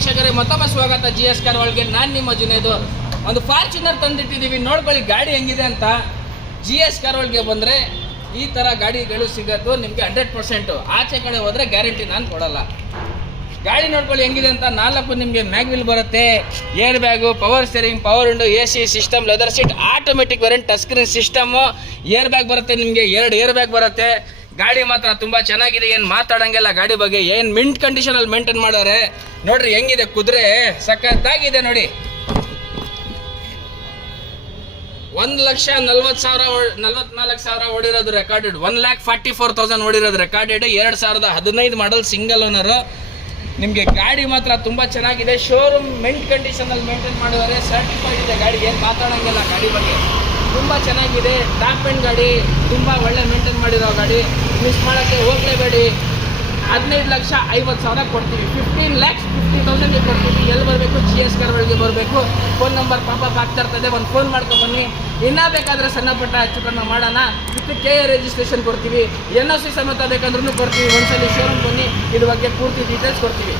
ವೀಕ್ಷಕರೇ, ಮತ್ತೊಮ್ಮೆ ಸ್ವಾಗತ GS ಕಾರ್ ಒಳಗೆ. ನಾನು ನಿಮ್ಮ ಜುನೇದು. ಒಂದು ಫಾರ್ಚುನರ್ ತಂದಿಟ್ಟಿದ್ದೀವಿ, ನೋಡ್ಕೊಳ್ಳಿ ಗಾಡಿ ಹೆಂಗಿದೆ ಅಂತ. GS ಕಾರ್ ಒಳಗೆ ಬಂದರೆ ಈ ಥರ ಗಾಡಿಗಳು ಸಿಗೋದು ನಿಮಗೆ 100%. ಆಚೆ ಕಡೆ ಹೋದರೆ ಗ್ಯಾರಂಟಿ ನಾನು ಕೊಡಲ್ಲ. ಗಾಡಿ ನೋಡ್ಕೊಳ್ಳಿ ಹೆಂಗಿದೆ ಅಂತ. 4 ನಿಮಗೆ ಮ್ಯಾಗ್ವಿಲ್ ಬರುತ್ತೆ, air bag, power steering, power window, AC system, leather seat, automatic variant, touch screen system, air bag ಬರುತ್ತೆ ನಿಮಗೆ, 2 ಏರ್ ಬ್ಯಾಗ್ ಬರುತ್ತೆ. ಗಾಡಿ ಮಾತ್ರ ತುಂಬ ಚೆನ್ನಾಗಿದೆ, ಏನು ಮಾತಾಡಂಗಿಲ್ಲ ಗಾಡಿ ಬಗ್ಗೆ. ಏನು ಮಿಂಟ್ ಕಂಡೀಷನಲ್ಲಿ ಮೇಂಟೈನ್ ಮಾಡೋರೆ ನೋಡ್ರಿ ಹೆಂಗಿದೆ. ಕುದುರೆ ಸಖತ್ತಾಗಿದೆ ನೋಡಿ. 1,40,000 ಓಡಿರೋದು ರೆಕಾರ್ಡೆಡ್. 1,44,000 ಓಡಿರೋದು ರೆಕಾರ್ಡೆಡ್. 2015 ಮಾಡಲ್, ಸಿಂಗಲ್ ಓನರು. ನಿಮಗೆ ಗಾಡಿ ಮಾತ್ರ ತುಂಬ ಚೆನ್ನಾಗಿದೆ. ಶೋರೂಮ್ ಮಿಂಟ್ ಕಂಡೀಷನಲ್ಲಿ ಮೇಂಟೈನ್ ಮಾಡಿದರೆ, ಸರ್ಟಿಫೈಡ್ ಇದೆ ಗಾಡಿ, ಏನು ಮಾತಾಡೋಂಗಿಲ್ಲ ಗಾಡಿ ಬಗ್ಗೆ. ತುಂಬ ಚೆನ್ನಾಗಿದೆ, ಟಾಪ್ ಎಂಡ್ ಗಾಡಿ, ತುಂಬ ಒಳ್ಳೆ ಮೇಂಟೈನ್ ಮಾಡಿರೋ ಗಾಡಿ. ಮಿಸ್ ಮಾಡೋಕ್ಕೆ ಹೋಗಲೇಬೇಡಿ. 15,50,000 ಕೊಡ್ತೀವಿ. 15,50,000 ಕೊಡ್ತೀವಿ. ಎಲ್ಲಿ ಬರಬೇಕು? GS ಕಾರ್ ಒಳಗೆ ಬರಬೇಕು. ಫೋನ್ ನಂಬರ್ ಪಾಪ ಆಗ್ತಾ ಇರ್ತದೆ, ಒಂದು ಫೋನ್ ಮಾಡ್ಕೊಬನ್ನಿ. ಇನ್ನೂ ಬೇಕಾದರೆ ಸಣ್ಣ ಪುಟ್ಟ ಹೆಚ್ಚು ಕಡಿಮೆ ಮಾಡೋಣ. ವಿತ್ KA ರಿಜಿಸ್ಟ್ರೇಷನ್ ಕೊಡ್ತೀವಿ, NOC ಸಮೇತ ಬೇಕಾದ್ರೂ ಕೊಡ್ತೀವಿ. ಒಂದ್ಸಲಿ ಶೋರೂಮ್ ಬನ್ನಿ, ಇದ್ರ ಬಗ್ಗೆ ಪೂರ್ತಿ ಡೀಟೇಲ್ಸ್ ಕೊಡ್ತೀವಿ.